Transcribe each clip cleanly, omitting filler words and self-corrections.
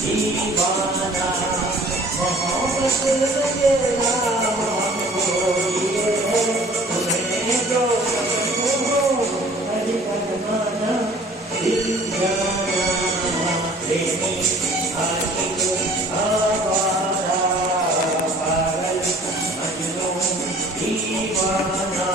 दीवाना मोहब्बत के नाम हमको दिए हैं तुम्हें जो हो हरि फरमाना दिल जाना प्रेमी आशिक आवारा पागल मजनू दीवाना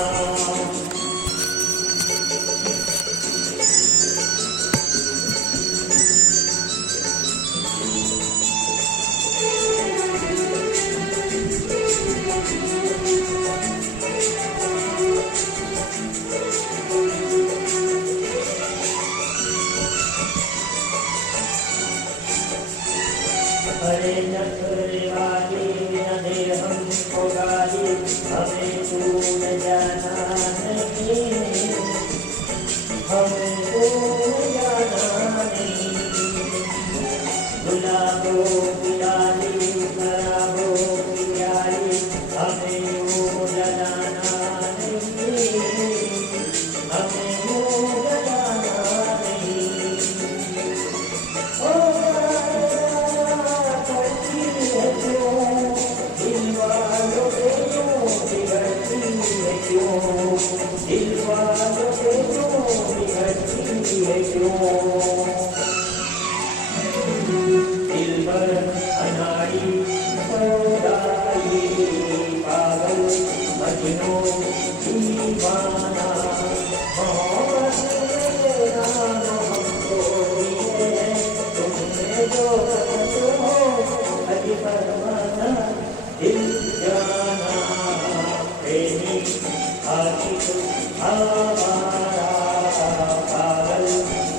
अरे नखरे वाली न दे हमको गाली हमें तू न जाना नहीं हमें तू न जाना नहीं गुलाबो पियाली खराबो पियाली हमें यूं जलाना नहीं हमें यूं जलाना नहीं ओ दिल वालों के क्यों बिगड़ती है क्यों दिल पर अनाड़ी सौदाई पागल मजनू दीवाना मोहब्बत के नाम हमको दिए हैं तुमने जो हो हरि फरमाना दिल जाना प्रेमी आशिक आवारा पागल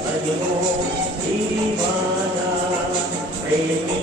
मजनू दीवाना प्रेमी